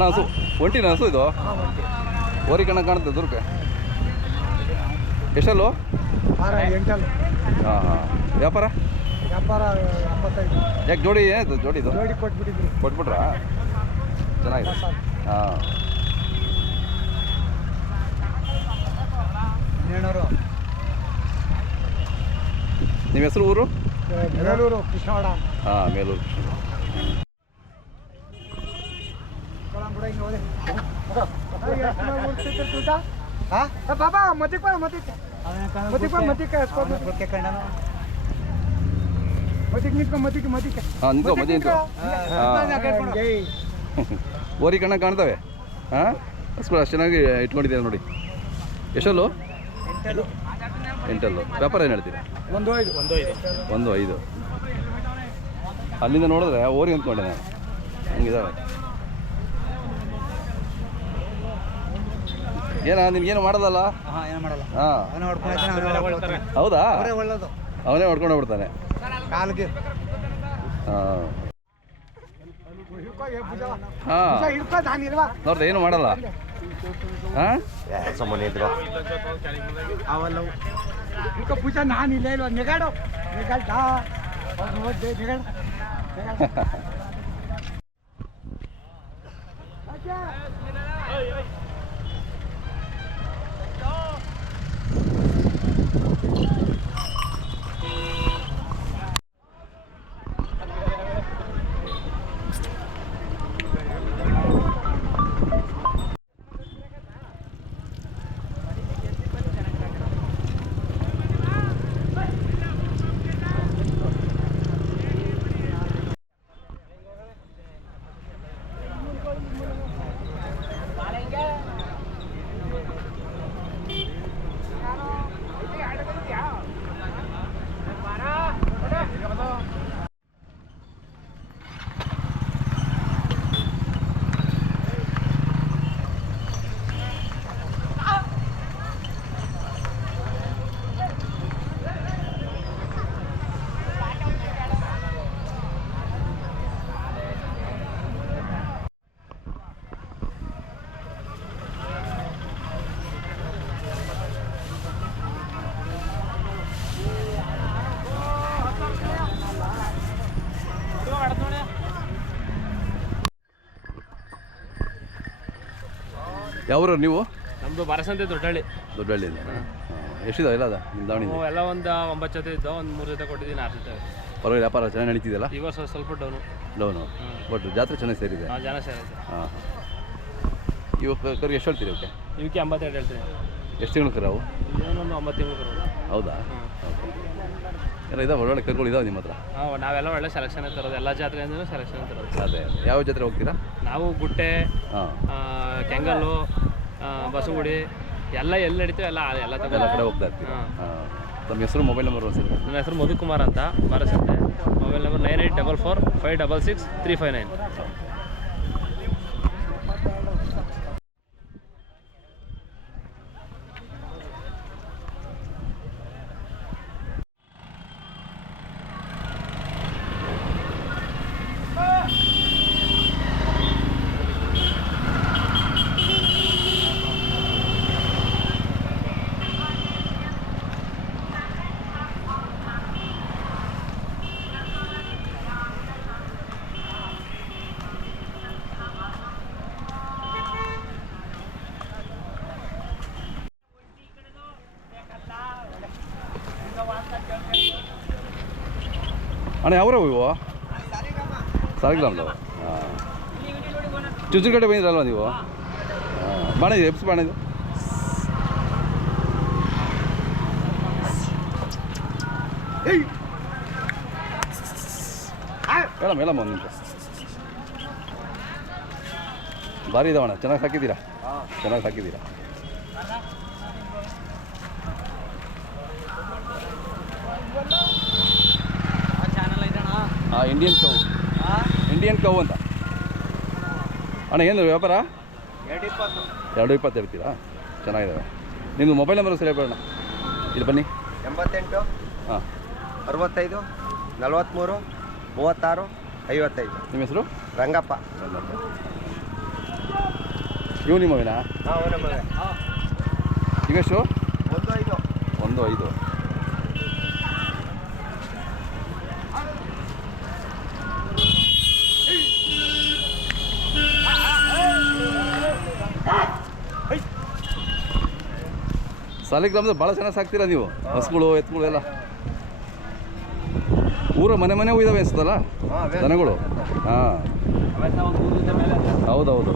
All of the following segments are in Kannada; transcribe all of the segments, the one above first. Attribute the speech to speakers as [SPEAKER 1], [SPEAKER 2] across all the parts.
[SPEAKER 1] ಅಣ್ಣ ಹಸು ಒಂಟಿನ ಹಸು ಇದು ಓರಿ ಕಣ್ಣ ಕಾಣುತ್ತೆ ದುರ್ಗೆ ಎಷ್ಟಲ್ಲು?
[SPEAKER 2] ಎಂಟಲ್ಲು.
[SPEAKER 1] ಹಾಂ ಹಾಂ. ವ್ಯಾಪಾರ?
[SPEAKER 2] ವ್ಯಾಪಾರ
[SPEAKER 1] ಯಾಕೆ ಜೋಡಿ ಏನಾಯ್ತು ಜೋಡಿ ಇದು
[SPEAKER 2] ಜೋಡಿ ಕೊಟ್ಬಿಟ್ಟಿದ್ರು
[SPEAKER 1] ಕೊಟ್ಬಿಟ್ರಾ? ಚೆನ್ನಾಗಿದೆ. ಹಾಂ. ನಿಮ್ಮ ಹೆಸರು ಊರು?
[SPEAKER 2] ಮೇಲೂರು ಕೃಷ್ಣವಾಡ
[SPEAKER 1] ಹಾಂ ಮೇಲೂರು
[SPEAKER 2] ಬಾಬಾ ಮತಿಗೆ ಬಾ ಬಾ ನಿಂತ್ಕೊ
[SPEAKER 1] ಹಾಂ ನಿಂತ್ಕೊ ನಿಂತ್ಕೊ ಓರಿ ಕಣ್ಣ ಕಾಣ್ತವೆ ಹಾಂ ಅಷ್ಟು ಚೆನ್ನಾಗಿ ಇಟ್ಕೊಂಡಿದ್ದೀರಾ ನೋಡಿ ಎಷ್ಟಲ್ಲು ಎಂಟಲ್ಲು ವ್ಯಾಪಾರ ಏನು ಹೇಳ್ತೀರಾ
[SPEAKER 2] ಒಂದು ಐದು ಒಂದು ಐದು
[SPEAKER 1] ಒಂದು ಐದು ಅಲ್ಲಿಂದ ನೋಡಿದ್ರೆ ಓರಿ ಅಂದ್ಕೊಂಡೆ ನಾನು ಹಂಗಿದಾವೆ ಏನ ನಿನ್ಗೇನು ಮಾಡೋದಲ್ಲ?
[SPEAKER 2] ಹಾಂ ಏನು ಮಾಡಲ್ಲ.
[SPEAKER 1] ಹಾಂ.
[SPEAKER 2] ಅವನೇ ಹೊಡ್ಕೊಂಡು
[SPEAKER 1] ಹೌದಾ?
[SPEAKER 2] ಅವರೇ ಒಳ್ಳೇದು.
[SPEAKER 1] ಅವನೇ ಹೊಡ್ಕೊಂಡು ಹೋಗ್ಬಿಡ್ತಾನೆ.
[SPEAKER 2] ಕಾಲ್ಗೆ.
[SPEAKER 1] ಹಾಂ.
[SPEAKER 2] ಹಿಡ್ಕೊ
[SPEAKER 1] ನೋಡ್ದೆ ಏನು ಮಾಡಲ್ಲ? ಹಾಂ?
[SPEAKER 2] ಇವಕ ಪೂಜಾ ಭುಜ ನಾನಿಲ್ಲ ಇಲ್ವಾ? ನೆಗಾಡು. ನೆಗಾಡ. ನೆಗಾಡು ನೆಗಾಡು
[SPEAKER 1] ಯಾವ್ರು ನೀವು?
[SPEAKER 3] ನಮ್ದು ಬರಸಂತೆ ದೊಡ್ಡಹಳ್ಳಿ.
[SPEAKER 1] ದೊಡ್ಡಹಳ್ಳಿ ಎಷ್ಟಿದಾವೆ ಎಲ್ಲ ಅದ ನಿಮ್ಮ ದಾವಣಿಗೆ
[SPEAKER 3] ನಾವು ಎಲ್ಲ ಒಂದು ಒಂಬತ್ತು ಜೊತೆ ಇದ್ದೋ ಒಂದು ಮೂರು ಜೊತೆ ಕೊಟ್ಟಿದ್ದೀನಿ ಆರು ಜೊತೆ.
[SPEAKER 1] ಪರವಾಗಿಲ್ಲ ವ್ಯಾಪಾರ ಚೆನ್ನಾಗಿ ನಡೀತಿದೆಯಲ್ಲ?
[SPEAKER 3] ಈ ವರ್ಷ ಸ್ವಲ್ಪ ಡೌನು
[SPEAKER 1] ಲೋನು ಬಟ್ ಜಾತ್ರೆ ಚೆನ್ನಾಗಿ ಸೇರಿದೆ?
[SPEAKER 3] ನಾವು ಜನ ಸೇರಿದೆ.
[SPEAKER 1] ಹಾಂ ಇವಾಗ ಕರ್ ಎಷ್ಟು ಹೇಳ್ತೀರಿ ಓಕೆ
[SPEAKER 3] ಇವಕ್ಕೆ ಎಂಬತ್ತೆರಡು ಹೇಳ್ತೀನಿ.
[SPEAKER 1] ಎಷ್ಟು ತಿಂಗಳು ಕರಾವು ಅವು?
[SPEAKER 3] ಏನೊಂದು ಒಂಬತ್ತು ತಿಂಗಳು
[SPEAKER 1] ಹೌದಾ? ಏನೋ ಇದಾವೆ ಒಳ್ಳೊಳ್ಳೆ ಕರ್ಗಳು ಇದಾವೆ ನಿಮ್ಮ ಹತ್ರ
[SPEAKER 3] ಹಾಂ ನಾವೆಲ್ಲ ಒಳ್ಳೆ ಸೆಲೆಕ್ಷನ್ ತರೋದು ಎಲ್ಲ ಜಾತ್ರೆ ಅಂದ್ರೆ ಸೆಲೆಕ್ಷನ್ ತರೋದು.
[SPEAKER 1] ಅದೇ ಯಾವ ಜಾತ್ರೆ ಹೋಗ್ತೀರಾ?
[SPEAKER 3] ನಾವು ಗುಟ್ಟೆ
[SPEAKER 1] ಹಾಂ.
[SPEAKER 3] ಕೆಂಗಲ್ಲು ಬಸಗುಡಿ ಎಲ್ಲ ಎಲ್ಲಿ ನಡೀತೀವಿ ಎಲ್ಲ ಎಲ್ಲ
[SPEAKER 1] ಎಲ್ಲ ಕಡೆ ಹೋಗ್ತಾ ಇರ್ತೀವಿ.
[SPEAKER 3] ಹಾಂ.
[SPEAKER 1] ಹೆಸರು ಮೊಬೈಲ್ ನಂಬರ್ ಸರಿ
[SPEAKER 3] ನನ್ನ ಹೆಸರು ಮಧುಕುಮಾರ್ ಅಂತ Barasanthe mobile number nine eight double four five double six three five nine
[SPEAKER 1] ಅಣ್ಣ ಯಾವ್ರವು ಇವು? ಸಾಲಿಗ್ರಾಮ್ದವು ಹಾಂ. ಚುಚ್ಚು ಕಡೆ ಬಂದಿರಲ್ವ ನೀವು? ಹಾಂ. ಬಾಣ ಇದು ಎಪ್ಸ್ ಬಾಣ ಇದು. ಹೇಳಮ್ಮ ಹೇಳಮ್ಮ ಒಂದು ನಿಮಿಷ. ಭಾರಿ ಇದಾವಣ್ಣ ಚೆನ್ನಾಗಿ ಸಾಕಿದ್ದೀರಾ? ಚೆನ್ನಾಗಿ ಸಾಕಿದ್ದೀರಾ? ಇಂಡಿಯನ್ ಕೌ ಇಂಡಿಯನ್ ಕೌ ಅಂತ. ಅಣ್ಣ ಏನು ವ್ಯಾಪಾರ?
[SPEAKER 2] ಎರಡು ಇಪ್ಪತ್ತು
[SPEAKER 1] ಎರಡು ಇಪ್ಪತ್ತು ಹೇಳ್ತೀರಾ? ಚೆನ್ನಾಗಿದ್ದಾವೆ ನಿಮ್ಮದು ಮೊಬೈಲ್ ನಂಬರ್ ಸರಿ ಬೇಡ ಇಲ್ಲಿ ಬನ್ನಿ.
[SPEAKER 2] ಎಂಬತ್ತೆಂಟು
[SPEAKER 1] ಹಾಂ.
[SPEAKER 2] ಅರವತ್ತೈದು ನಲವತ್ತ್ಮೂರು ಮೂವತ್ತಾರು ಐವತ್ತೈದು.
[SPEAKER 1] ನಿಮ್ಮ ಹೆಸರು?
[SPEAKER 2] ರಂಗಪ್ಪ.
[SPEAKER 1] ಇವು ಇವು ನಿಮ್ಮವೇನಾ
[SPEAKER 4] ಹಾಂ ನಮ್ಮ
[SPEAKER 1] ಇವೆಷ್ಟು?
[SPEAKER 2] ಒಂದು ಐದು.
[SPEAKER 1] ಒಂದು ಐದು. ಸಾಲಿಗ್ರಾಮದಲ್ಲಿ ಭಾಳ ಚೆನ್ನಾಗಿ ಸಾಕ್ತೀರಾ ನೀವು? ಹಸುಗಳು ಎತ್ತುಗಳು ಎಲ್ಲ? ಊರ ಮನೆ ಮನೆ ಇದಾವೆ ಅನ್ಸುತ್ತಲ್ಲ? ದನಗಳು ಹಾಂ. ಹೌದೌದು.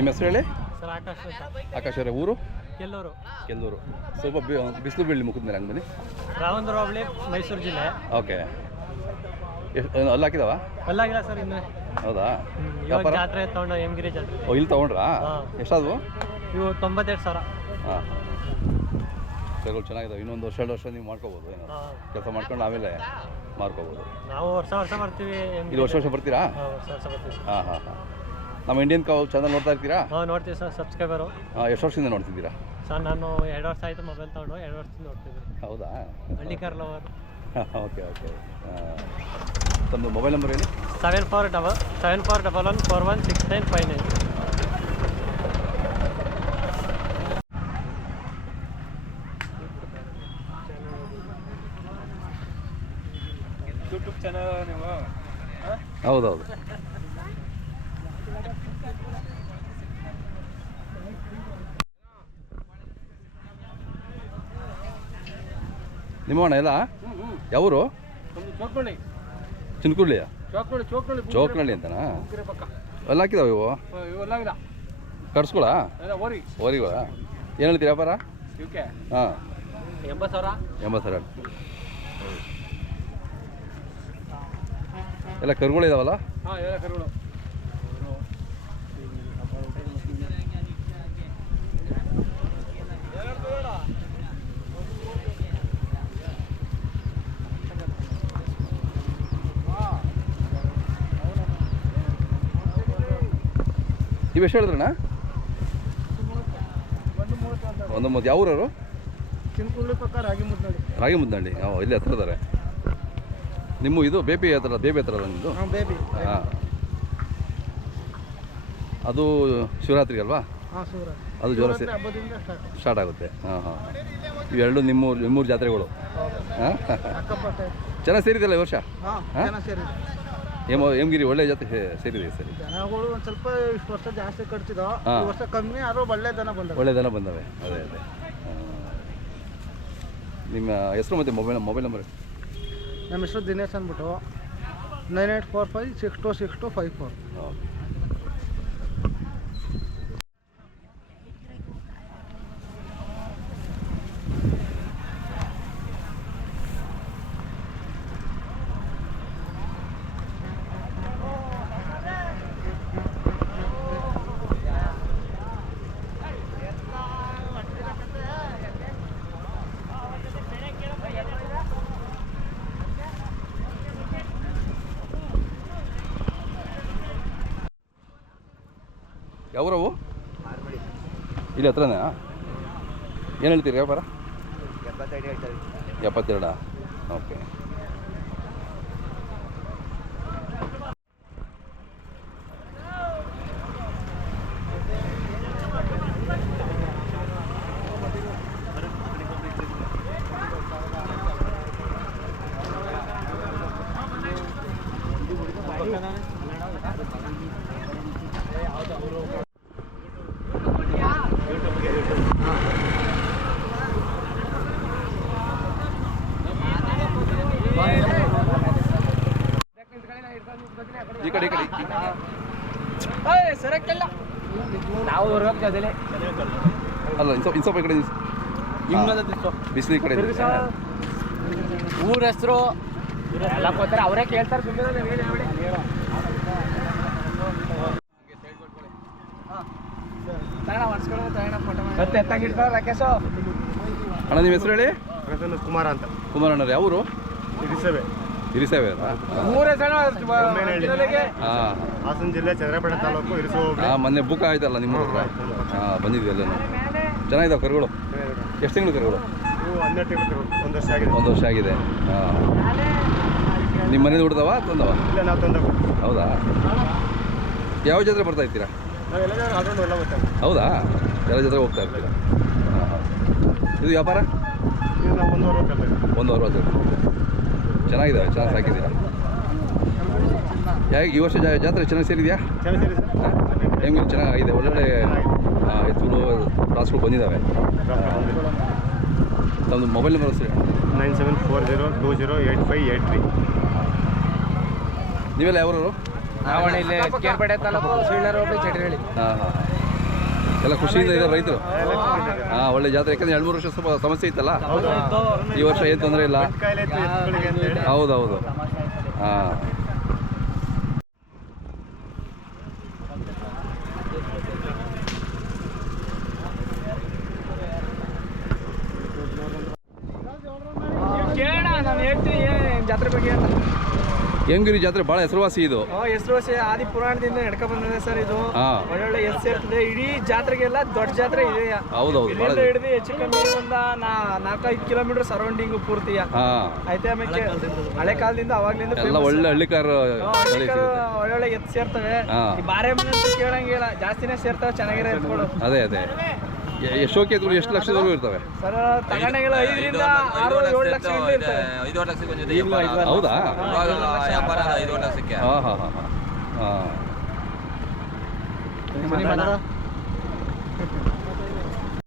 [SPEAKER 1] ನಿಮ್ಮ ಹೆಸರು ಹೇಳಿ?
[SPEAKER 4] ಸರ್ ಆಕಾಶ್ ಅಂತ.
[SPEAKER 1] ಆಕಾಶ್ ಅವರೇ ಊರು?
[SPEAKER 4] ಎಲ್ಲೂರು
[SPEAKER 1] ಕೆಲ್ಲೂರು. ಸ್ವಲ್ಪ ಬಿ- ಬಿಸಿಲು ಬೀಳಿ ಮುಖದ ಮೇಲೆ ಹಂಗೆ ಬನ್ನಿ.
[SPEAKER 4] ರಾವಂದ್ರ ಹೋಬಳಿ ಮೈಸೂರು ಜಿಲ್ಲೆ.
[SPEAKER 1] ಓಕೆ. ಅಲ್ಲಿ ಹಾಕಿದಾವ?
[SPEAKER 4] ಅಲ್ಲಾಗಿಲ್ಲ ಸರ್ ಇನ್ನು.
[SPEAKER 1] ಹೌದಾ?
[SPEAKER 4] ಇವಾಗ
[SPEAKER 1] ವ್ಯಾಪಾರ?
[SPEAKER 4] ಜಾತ್ರೆ ತೊಗೊಂಡು ಹೇಮಗಿರಿ ಜಾತ್ರೆ.
[SPEAKER 1] ಓ ಇಲ್ಲಿ ತೊಗೊಂಡ್ರಾ?
[SPEAKER 4] ಹಾ.
[SPEAKER 1] ಎಷ್ಟಾದವು?
[SPEAKER 4] ಇವು ತೊಂಬತ್ತೆರಡು ಸಾವಿರ.
[SPEAKER 1] ಹಾಂ. ಚೆನ್ನಾಗಿದಾವೆ. ಇನ್ನೊಂದು ವರ್ಷ ಎರಡು ವರ್ಷ ನೀವು ಮಾಡ್ಕೋಬೋದು ಏನೋ.
[SPEAKER 4] ಹಾಂ.
[SPEAKER 1] ಕೆಲಸ ಮಾಡ್ಕೊಂಡು ಆಮೇಲೆ ಮಾರ್ಕೋಬೋದು.
[SPEAKER 4] ನಾವು ವರ್ಷ ವರ್ಷ ಬರ್ತೀವಿ ಹೇಮಗಿರಿ
[SPEAKER 1] ಇಲ್ಲಿ ವರ್ಷ ವರ್ಷ ಬರ್ತೀರಾ?
[SPEAKER 4] ಹಾಂ ವರ್ಷ ವರ್ಷ ಬರ್ತೀವಿ. ಸರ್
[SPEAKER 1] ಹಾಂ ಹಾಂ ಹಾಂ. ನಮ್ಮ ಇಂಡಿಯನ್ ಕಾವ್ ಚಾನಲ್ ನೋಡ್ತಾ ಇರ್ತೀರಾ?
[SPEAKER 4] ಹಾಂ ನೋಡ್ತೀವಿ ಸರ್ ಸಬ್ಸ್ಕ್ರೈಬರು
[SPEAKER 1] ಹಾಂ ಎಷ್ಟು ವರ್ಷದಿಂದ ನೋಡ್ತಿದ್ದೀರಾ?
[SPEAKER 4] ಸರ್ ನಾನು ಎರಡು ವರ್ಷ ಆಯಿತು ಮೊಬೈಲ್ ತೊಗೊಂಡು ಎರಡು ವರ್ಷದಿಂದ ನೋಡ್ತಿದ್ದೀನಿ.
[SPEAKER 1] ಹೌದಾ?
[SPEAKER 4] ಹಳ್ಳಿಕಾರ್ ಲವರ್
[SPEAKER 1] ಓಕೆ ಓಕೆ ತಮ್ಮ ಮೊಬೈಲ್ ನಂಬರ್ ಹೇಳಿ?
[SPEAKER 4] Seven four double seven four double one four one six nine five nine YouTube channel ನೀವು?
[SPEAKER 1] ಹೌದೌದು. ನಿಮ್ಮಣ್ಣ ಎಲ್ಲ? ಯಾವರು?
[SPEAKER 2] ಒಂದು ಚೋಕ್ನಳ್ಳಿ.
[SPEAKER 1] ಚಿನ್ಕುರ್ಳಿಯ
[SPEAKER 2] ಚೋಕ್ನಳ್ಳಿ
[SPEAKER 1] ಅಂತನಾ? ಎಲ್ಲ ಹಾಕಿದಾವೆ ಇವು?
[SPEAKER 2] ಓರಿ.
[SPEAKER 1] ಓರಿಗಳ? ಏನು ಹೇಳ್ತೀರಿ ವ್ಯಾಪಾರ? ಹಾಂ.
[SPEAKER 2] ಎಂಬತ್ತು ಸಾವಿರ.
[SPEAKER 1] ಎಂಬತ್ತು ಸಾವಿರ. ಎಲ್ಲ ಕರುಗಳು ಇದಾವಲ್ಲ?
[SPEAKER 2] ಕರುಗಳು.
[SPEAKER 1] ಇವು ಎಷ್ಟು ಹೇಳಿದ್ರಣ್ಣ?
[SPEAKER 2] ಒಂದು ಮೂವತ್ತು.
[SPEAKER 1] ಯಾವ ಊರವರು?
[SPEAKER 2] ರಾಗಿ
[SPEAKER 1] ಮುದ್ದಂಡಿ ಹಾಂ ಇಲ್ಲಿ ಹತ್ರ ಇದ್ದಾರೆ ನಿಮ್ಮ ಇದು ಬೇಬಿ ಹತ್ರ ಬೇಬಿ ಹತ್ರ ಅಲ್ಲ ನಿಮ್ಮದು
[SPEAKER 2] ಹಾಂ
[SPEAKER 1] ಅದು ಶಿವರಾತ್ರಿ ಅಲ್ವಾ? ಅದು ಜ್ವರ
[SPEAKER 2] ಸ್ಟಾರ್ಟ್
[SPEAKER 1] ಆಗುತ್ತೆ. ಹಾಂ ಹಾಂ. ಇವೆರಡು ನಿಮ್ಮೂರು ನಿಮ್ಮೂರು ಜಾತ್ರೆಗಳು. ಹಾಂ? ಚೆನ್ನಾಗಿ ಸೇರಿದಲ್ಲ ಈ ವರ್ಷ?
[SPEAKER 2] ಹಾಂ
[SPEAKER 1] ಹೇಮ ಹೇಮಗಿರಿ ಒಳ್ಳೆ ಜೊತೆ ಸೇ- ಸೇರಿದೆ ಸರಿ.
[SPEAKER 2] ಜನಗಳು ಒಂದು ಸ್ವಲ್ಪ ಇಷ್ಟು ವರ್ಷ ಜಾಸ್ತಿ ಕಟ್ತಿದ್ದೋ. ಈ ವರ್ಷ ಕಮ್ಮಿ ಆದ್ರೂ ಒಳ್ಳೆ ದನ ಬಂದವೆ.
[SPEAKER 1] ಒಳ್ಳೆ ದನ ಬಂದವೆ. ಅದೇ ಅದೇ. ಆ. ನಿಮ್ಮ ಹೆಸರು ಮತ್ತು ಮೊಬೈಲ್ ಮೊಬೈಲ್ ನಂಬರ್?
[SPEAKER 2] ನಮ್ಮ ಹೆಸರು ದಿನೇಶ್ ಅಂದ್ಬಿಟ್ಟು. Nine eight four five six two six two five four.
[SPEAKER 1] ಯಾವ್ರವು? ಇಲ್ಲಿ ಹತ್ರನೇ ಏನು ಹೇಳ್ತೀರಿ ವ್ಯಾಪಾರ? ಎಪ್ಪತ್ತೆರಡಾ? ಓಕೆ.
[SPEAKER 2] ನಾವು
[SPEAKER 1] ಅಲ್ಲ ಇನ್ಸೊಪ್ ಇನ್ಸೊಪ್ ಈ ಕಡೆ ಬಿಸಿಲು ಈ ಕಡೆ.
[SPEAKER 2] ಊರ ಹೆಸರು. ಎಲ್ಲ ಕೊಡ್ತಾರೆ ಅವರೇ ಕೇಳ್ತಾರೆ ಸುಮ್ಮನೆ
[SPEAKER 1] ಅಣ್ಣ ನಿಮ್ಮ ಹೆಸರು ಹೇಳಿ?
[SPEAKER 5] ಕುಮಾರ ಅಂತ.
[SPEAKER 1] ಕುಮಾರ್ ಅಣ್ಣ ರೀ
[SPEAKER 5] ಇರಿಸವೆ
[SPEAKER 1] ಹಿರಿಸೇವೆ ಹಾಂ.
[SPEAKER 5] ಹಾಸನ ಜಿಲ್ಲೆ ಚಂದ್ರಪೇಟೆ ತಾಲೂಕು ಇರಿಸವೆ ಹೋಬಳಿ
[SPEAKER 1] ಹಾಂ ಮೊನ್ನೆ ಬುಕ್ ಆಯ್ತಲ್ಲ ನಿಮ್ಮ ಹತ್ರ? ಹಾಂ ಬಂದಿದ್ವಿ ಅಲ್ಲೇನು ಚೆನ್ನಾಗಿದ್ದಾವೆ ಕರುಗಳು? ಎಷ್ಟು ತಿಂಗಳು ಕರುಗಳು?
[SPEAKER 5] ಹನ್ನೆರಡು ತಿಂಗಳು ಒಂದು ವರ್ಷ ಆಗಿದೆ.
[SPEAKER 1] ಒಂದು ವರ್ಷ ಆಗಿದೆ. ಹಾಂ. ನಿಮ್ಮ ಮನೇಲಿ ಹುಡ್ದವ ತಂದವ?
[SPEAKER 5] ಇಲ್ಲ ನಾವು ತಂದ
[SPEAKER 1] ಹೌದಾ? ಯಾವ ಜಾತ್ರೆ ಬರ್ತಾ ಇರ್ತೀರಾ? ಹೌದಾ? ಎಲ್ಲ ಜಾತ್ರೆ ಹೋಗ್ತಾ ಇರ್ತೀರಾ? ಹಾಂ ಇದು ವ್ಯಾಪಾರ?
[SPEAKER 5] ಒಂದು ವಾರ ಹೋಗ್ತಾ
[SPEAKER 1] ಒಂದು ಅರವತ್ತು ಚೆನ್ನಾಗಿದ್ದಾವೆ ಚೆನ್ನಾಗಿ ಸಾಕಿದ್ದೀರಾ? ಯಾಕೆ ಈ ವರ್ಷ ಜಾ- ಜಾತ್ರೆ ಚೆನ್ನಾಗಿ ಸೇರಿದೆಯಾ?
[SPEAKER 5] ಚೆನ್ನಾಗಿ ಸರ್
[SPEAKER 1] ಹೆಂಗೆ ಚೆನ್ನಾಗಿದೆ ಒಳ್ಳೊಳ್ಳೆ ಎತ್ತುಗಳು ಕ್ಲಾಸ್ಗಳು ಬಂದಿದ್ದಾವೆ ನಮ್ಮದು ಮೊಬೈಲ್ ನಂಬರ್ ಸರಿ
[SPEAKER 5] nine seven four zero two zero eight five eight three.
[SPEAKER 1] ನೀವೆಲ್ಲ ಯಾವ್ರವರು?
[SPEAKER 6] ನಾವಣ ಇಲ್ಲಿ ಕೇರ್ಪೇಟೆ ತಾಲೂಕು ಹೋಗಿ
[SPEAKER 1] ಹಾಂ ಹಾಂ. ಎಲ್ಲ ಖುಷಿಯಿಂದ ಇದ್ದಾರೆ ರೈತರು. ಹಾ ಒಳ್ಳೆ ಜಾತ್ರೆ. ಯಾಕಂದ್ರೆ ಎರಡು ಮೂರು ವರ್ಷ ಸ್ವಲ್ಪ ಸಮಸ್ಯೆ ಇತ್ತಲ್ಲ? ಈ ವರ್ಷ ಏನು ತೊಂದರೆ ಇಲ್ಲ. ಹೌದೌದು. ಹಾಂ
[SPEAKER 6] ಜಾತ್ರೆ ಬಗ್ಗೆ ಅಂತ.
[SPEAKER 1] ಹೆಂಗಿರಿ ಜಾತ್ರೆ ಬಹಳ ಹೆಸರುವಾಸಿ ಇದು.
[SPEAKER 6] ಹೆಸರುವಾಸಿ ಆದಿ ಪುರಾಣದಿಂದ ನಡ್ಕೊ ಬಂದಿದೆ ಸರ್ ಇದು. ಒಳ್ಳೊಳ್ಳೆ ಹೆಸರು ಇರ್ತದೆ. ಇಡೀ ಜಾತ್ರೆಗೆಲ್ಲ ದೊಡ್ಡ ಜಾತ್ರೆ ಇದೆ.
[SPEAKER 1] ಹೌದೌದು
[SPEAKER 6] ಹಿಡಿದು ಹೆಚ್ಚು ಕಮ್ಮಿ ಒಂದ ನಾಲ್ಕೈದು ಕಿಲೋಮೀಟರ್ ಸರೌಂಡಿಂಗ್ ಪೂರ್ತಿಯ ಐತೆ ಆಮೇಲೆ ಹಳೆ ಕಾಲದಿಂದ ಅವಾಗ್ಲಿಂದ
[SPEAKER 1] ಎಲ್ಲ ಒಳ್ಳೆ ಹಳ್ಳಿಕಾರ
[SPEAKER 6] ಒಳ್ಳೊಳ್ಳೆ ಎತ್ ಸೇರ್ತವೆ. ಬಾರೆ ಮನೆ ಕೇಳಂಗಿಲ್ಲ. ಜಾಸ್ತಿನೇ ಸೇರ್ತವೆ ಚೆನ್ನಾಗಿರೋ ಎತ್ಕೊಡು
[SPEAKER 1] ಅದೇ ಅದೇ. ಎ- ಎಷ್ಟು ಲಕ್ಷದವರೆಗೂ ಇರ್ತವೆ?
[SPEAKER 6] ಸರ್ ತಗಣೆಗಳು ಐದರಿಂದ ಆರು ಏಳು ಲಕ್ಷ ಹಿಂದೆ ಇರ್ತವೆ.
[SPEAKER 7] ಐದು ಲಕ್ಷಕ್ಕೆ ಬಂದಿದೆ
[SPEAKER 1] ಹೌದಾ?
[SPEAKER 7] ಇವಾಗ ವ್ಯಾಪಾರ ಐದು ಲಕ್ಷಕ್ಕೆ.
[SPEAKER 1] ಹಾಂ ಹಾಂ ಹಾಂ ಹಾಂ?